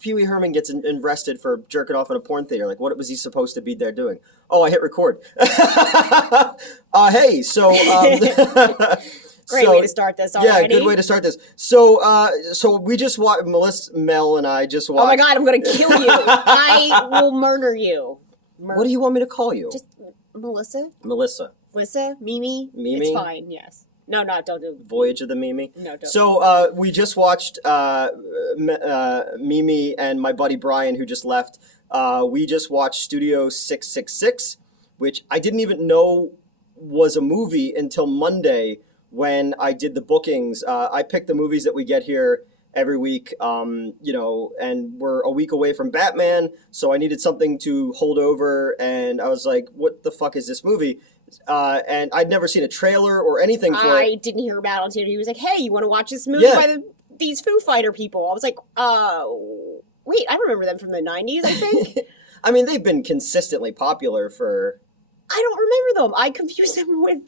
Pee Wee Herman gets arrested for jerking off in a porn theater. Like, what was he supposed to be there doing? Oh, I hit record. Hey, so Great way to start this already. Yeah, good way to start this. So we just watched, Mel and I just watched. Oh my God, I'm going to kill you. I will murder you. What do you want me to call you? Just Melissa? Melissa. Melissa? Mimi? Mimi? It's fine, yes. No, don't do Voyage of the Mimi? No, don't. So we just watched Mimi and my buddy Brian, who just left. We just watched Studio 666, which I didn't even know was a movie until Monday when I did the bookings. I pick the movies that we get here every week, and we're a week away from Batman, so I needed something to hold over, and I was like, what the fuck is this movie? And I'd never seen a trailer or anything for it. I didn't hear about it until he was like, hey, you want to watch this movie by these Foo Fighter people? I was like, wait, I remember them from the 90s, I think. I mean, they've been consistently popular for... I don't remember them. I confused them with,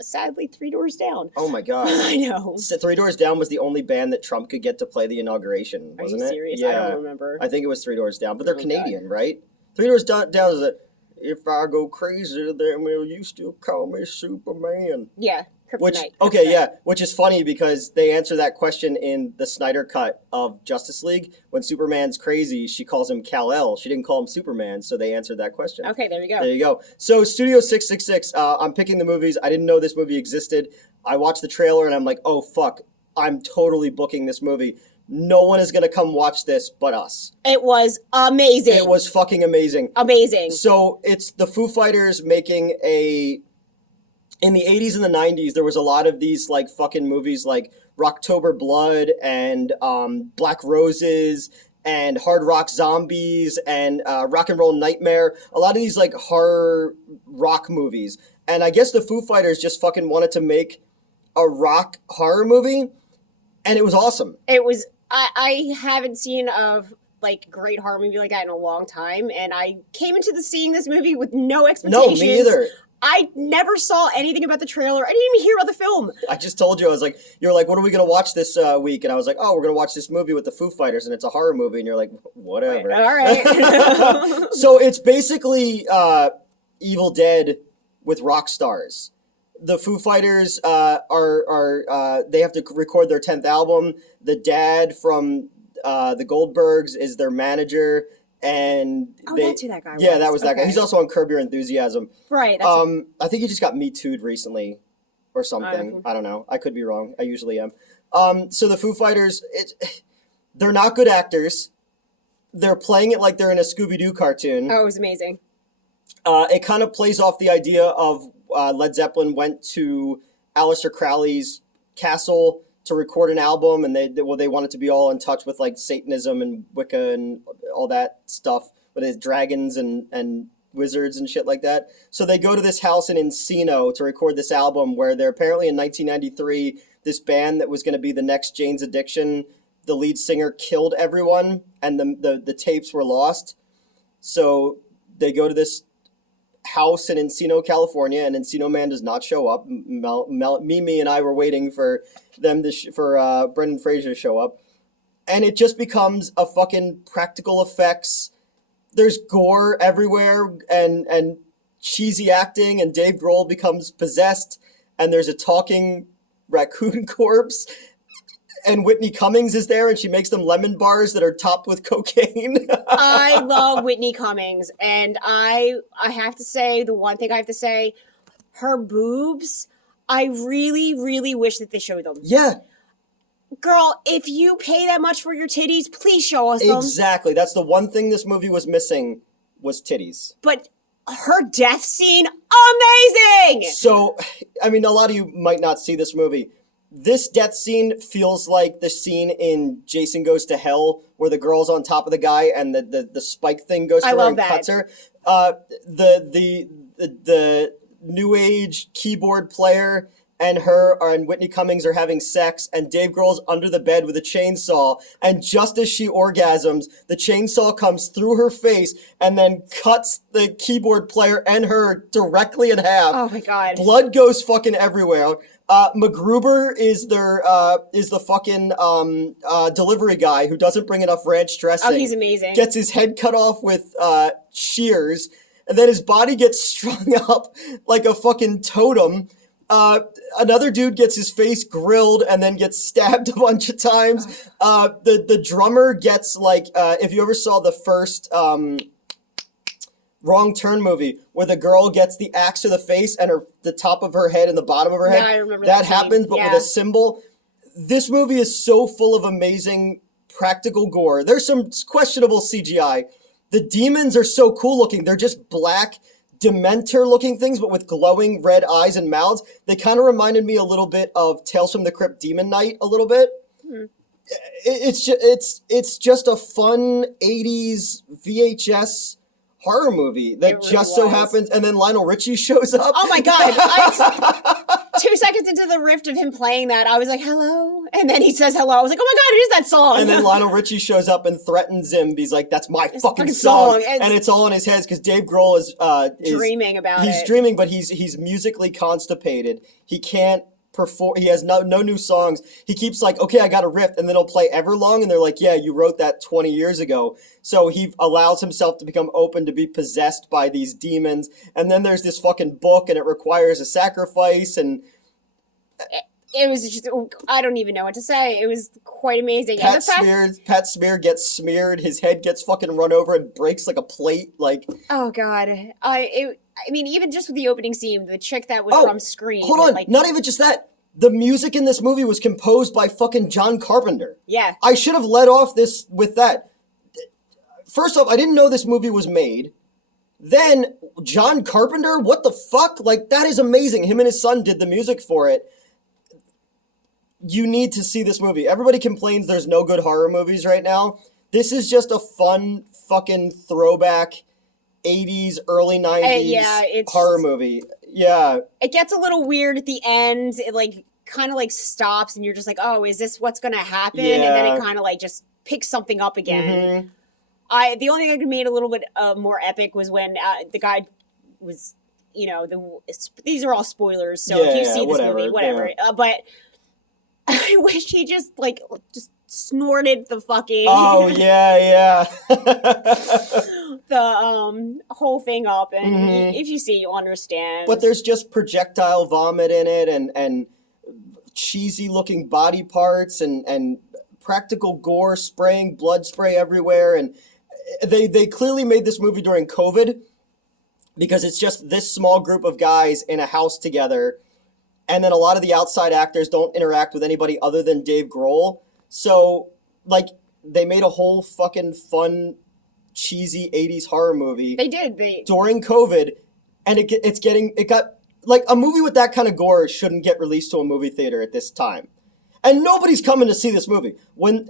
sadly, Three Doors Down. Oh my God. I know. Three Doors Down was the only band that Trump could get to play the inauguration, wasn't it? Are you serious? Yeah. I don't remember. I think it was Three Doors Down, but they're Canadian, right? Three Doors Down is a... If I go crazy, then will you still call me Superman? Yeah, Kryptonite. Which is funny because they answer that question in the Snyder cut of Justice League. When Superman's crazy, she calls him Kal-El. She didn't call him Superman, so they answered that question. Okay, there you go. There you go. So Studio 666, I'm picking the movies. I didn't know this movie existed. I watched the trailer and I'm like, oh, fuck, I'm totally booking this movie. No one is going to come watch this but us. It was amazing. It was fucking amazing. Amazing. So it's the Foo Fighters making a... In the 80s and the 90s, there was a lot of these like fucking movies like Rocktober Blood and Black Roses and Hard Rock Zombies and Rock and Roll Nightmare. A lot of these like horror rock movies. And I guess the Foo Fighters just fucking wanted to make a rock horror movie. And it was awesome. It was... I haven't seen a great horror movie like that in a long time, and I came into seeing this movie with no expectations. No, me either. I never saw anything about the trailer. I didn't even hear about the film. I just told you, I was like, you're like, what are we going to watch this week? And I was like, oh, we're going to watch this movie with the Foo Fighters, and it's a horror movie. And you're like, whatever. Right, all right. So it's basically Evil Dead with rock stars. The Foo Fighters they have to record their 10th album. The dad from the Goldbergs is their manager, and that's who that guy was. Yeah, that was that guy. He's also on Curb Your Enthusiasm. Right. I think he just got Me Too'd recently, or something. I don't know. I could be wrong. I usually am. So the Foo Fighters, they're not good actors. They're playing it like they're in a Scooby-Doo cartoon. Oh, it was amazing. It kind of plays off the idea of Led Zeppelin went to Aleister Crowley's castle to record an album, and they wanted to be all in touch with like Satanism and Wicca and all that stuff, with his dragons and wizards and shit like that. So they go to this house in Encino to record this album, where they're apparently in 1993, this band that was going to be the next Jane's Addiction, the lead singer killed everyone, and the tapes were lost. So they go to this house in Encino, California, and Encino Man does not show up. Mimi and I were waiting for them for Brendan Fraser to show up, and it just becomes a fucking practical effects. There's gore everywhere and cheesy acting, and Dave Grohl becomes possessed, and there's a talking raccoon corpse. And Whitney Cummings is there, and she makes them lemon bars that are topped with cocaine. I love Whitney Cummings, and I have to say, the one thing I have to say, her boobs, I really, really wish that they showed them. Yeah. Girl, if you pay that much for your titties, please show us them. Exactly. That's the one thing this movie was missing, was titties. But her death scene, amazing! So, I mean, a lot of you might not see this movie. This death scene feels like the scene in Jason Goes to Hell, where the girl's on top of the guy and the spike thing goes through her and cuts her. The new age keyboard player and her and Whitney Cummings are having sex, and Dave Grohl's under the bed with a chainsaw, and just as she orgasms, the chainsaw comes through her face and then cuts the keyboard player and her directly in half. Oh my God. Blood goes fucking everywhere. MacGruber is the fucking delivery guy who doesn't bring enough ranch dressing. Oh, he's amazing. Gets his head cut off with shears, and then his body gets strung up like a fucking totem. Another dude gets his face grilled and then gets stabbed a bunch of times. The drummer gets like, if you ever saw the first Wrong Turn movie where the girl gets the axe to the face and the top of her head and the bottom of her head. Yeah, I remember that that happens, but yeah. with a symbol. This movie is so full of amazing practical gore. There's some questionable CGI. The demons are so cool looking. They're just black, Dementor looking things, but with glowing red eyes and mouths. They kind of reminded me a little bit of Tales from the Crypt Demon Knight a little bit. It's just a fun 80s VHS horror movie that really just so was. happens, and then Lionel Richie shows up. Oh my God. 2 seconds into the riff of him playing that, I was like, hello? And then he says hello. I was like, oh my God, it is that song. And then Lionel Richie shows up and threatens him. He's like, that's my fucking song. And it's all in his head because Dave Grohl is dreaming about it. He's dreaming, but he's musically constipated. He can't perform. He has no new songs. He keeps like, okay, I got a riff, and then he'll play Everlong, and they're like, yeah, you wrote that 20 years ago. So he allows himself to become open to be possessed by these demons. And then there's this fucking book, and it requires a sacrifice, and it was just, I don't even know what to say. It was quite amazing. Pat Smear gets smeared. His head gets fucking run over and breaks like a plate. Like, oh God, I mean, even just with the opening scene, the chick that was from Scream. Hold on, not even just that. The music in this movie was composed by fucking John Carpenter. Yeah, I should have led off this with that. First off, I didn't know this movie was made. Then John Carpenter, what the fuck? Like, that is amazing. Him and his son did the music for it. You need to see this movie. Everybody complains there's no good horror movies right now. This is just a fun fucking throwback 80s, early 90s horror movie. Yeah. It gets a little weird at the end. It like kind of like stops and you're just like, oh, is this what's going to happen? Yeah. And then it kind of like just picks something up again. Mm-hmm. The only thing that made it a little bit more epic was when the guy was, you know, these are all spoilers. So if you see this movie, whatever. Yeah. But I wish he just snorted the fucking the whole thing up, and if you see, you understand. But there's just projectile vomit in it, and cheesy looking body parts, and practical gore, spraying blood spray everywhere, and they clearly made this movie during COVID because it's just this small group of guys in a house together. And then a lot of the outside actors don't interact with anybody other than Dave Grohl. So, like, they made a whole fucking fun, cheesy 80s horror movie. They did. During COVID. And it got, like, a movie with that kind of gore shouldn't get released to a movie theater at this time. And nobody's coming to see this movie.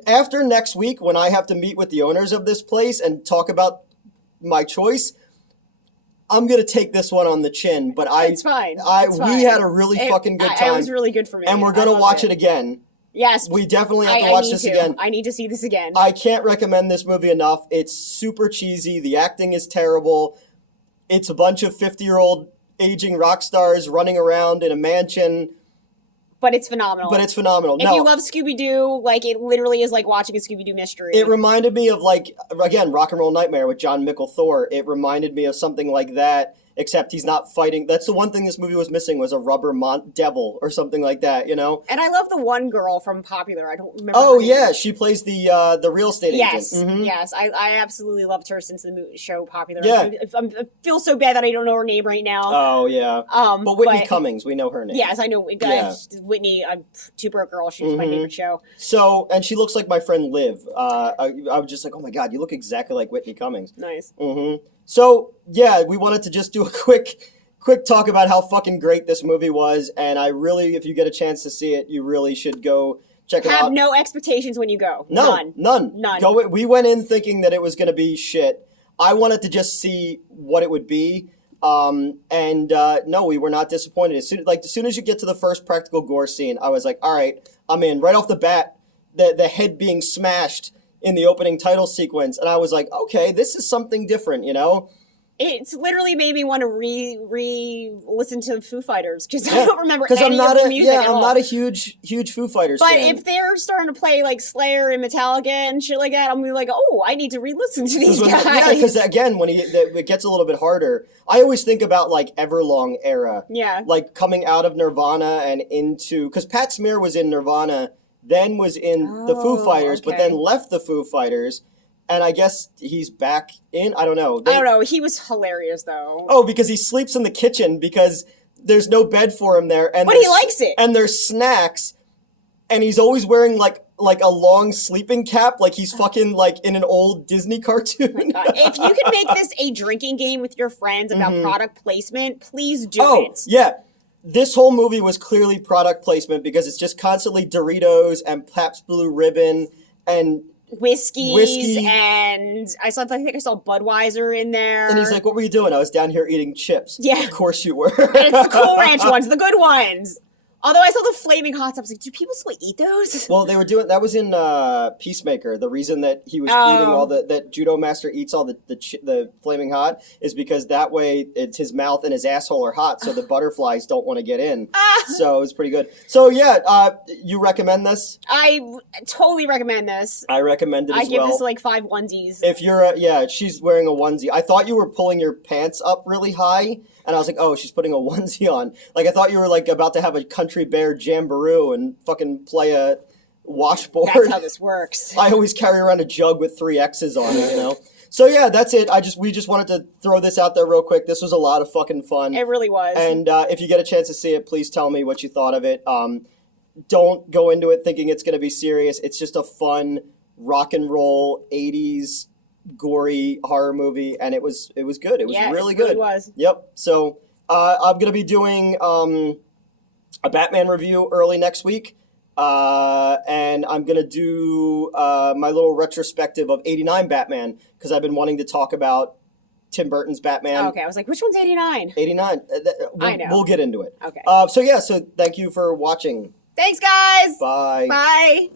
After next week, when I have to meet with the owners of this place and talk about my choice, I'm going to take this one on the chin, but it's fine. We had a really fucking good time. It was really good for me. And we're going to watch it again. Yes. We definitely have to watch this again. I need to see this again. I can't recommend this movie enough. It's super cheesy. The acting is terrible. It's a bunch of 50-year-old aging rock stars running around in a mansion. But it's phenomenal. If you love Scooby-Doo, like, it literally is like watching a Scooby-Doo mystery. It reminded me of, like, again, Rock and Roll Nightmare with John Mickle-Thor. It reminded me of something like that, except he's not fighting. That's the one thing this movie was missing, was a rubber devil or something like that, you know? And I love the one girl from Popular. I don't remember her name. Yeah, she plays the real estate agent. Mm-hmm. Yes, I absolutely loved her since the show Popular. Yeah. I feel so bad that I don't know her name right now. Oh, yeah. But Whitney Cummings, we know her name. Yes, I know. Whitney, Two Broke Girl, she was my favorite show. So, and she looks like my friend Liv. I was just like, oh my God, you look exactly like Whitney Cummings. Nice. Mm-hmm. So, yeah, we wanted to just do a quick talk about how fucking great this movie was, and I really, if you get a chance to see it, you really should go check it out. Have no expectations when you go. None. We went in thinking that it was going to be shit. I wanted to just see what it would be. No, we were not disappointed. As soon as you get to the first practical gore scene, I was like, all right, I'm in. Right off the bat, the head being smashed in the opening title sequence, and I was like, okay, this is something different, you know? It's literally made me want to listen to Foo Fighters because I don't remember any I'm not of the music at all. I'm not a huge Foo Fighters but fan. if they're starting to play like Slayer and Metallica and shit like that, I'm gonna be like, oh, I need to re-listen to these guys. Yeah, because again, when it gets a little bit harder, I always think about like Everlong era. Yeah. Like coming out of Nirvana and into, because Pat Smear was in Nirvana, then was in the Foo Fighters, but then left the Foo Fighters. And I guess he's back in. I don't know. I don't know. He was hilarious, though. Oh, because he sleeps in the kitchen because there's no bed for him there. But he likes it. And there's snacks. And he's always wearing like a long sleeping cap, like he's fucking like in an old Disney cartoon. Oh my God. If you could make this a drinking game with your friends about product placement, please do it. Yeah. This whole movie was clearly product placement because it's just constantly Doritos and Pabst Blue Ribbon and whiskey, and I think I saw Budweiser in there. And he's like, what were you doing? I was down here eating chips. Yeah. Of course you were. And it's the Cool Ranch ones, the good ones. Although I saw the flaming hot dogs, like, do people still eat those? Well, they were doing that was in Peacemaker. The reason that he was eating all that Judo Master eats all the flaming hot is because that way it's his mouth and his asshole are hot, so the butterflies don't want to get in. So it was pretty good. So yeah, you recommend this? I totally recommend this. I recommend it as well. I give this like 5 onesies. If you're she's wearing a onesie. I thought you were pulling your pants up really high. And I was like, oh, she's putting a onesie on. Like, I thought you were, like, about to have a country bear jamboree and fucking play a washboard. That's how this works. I always carry around a jug with 3 X's on it, you know? So, yeah, that's it. We just wanted to throw this out there real quick. This was a lot of fucking fun. It really was. And if you get a chance to see it, please tell me what you thought of it. Don't go into it thinking it's going to be serious. It's just a fun rock and roll 80s gory horror movie, and it was good. It was really good. It was. Yep. So I'm gonna be doing a Batman review early next week, and I'm gonna do my little retrospective of '89 Batman because I've been wanting to talk about Tim Burton's Batman. Oh, okay, I was like, which one's '89? '89. I know. We'll get into it. Okay. So thank you for watching. Thanks, guys. Bye. Bye.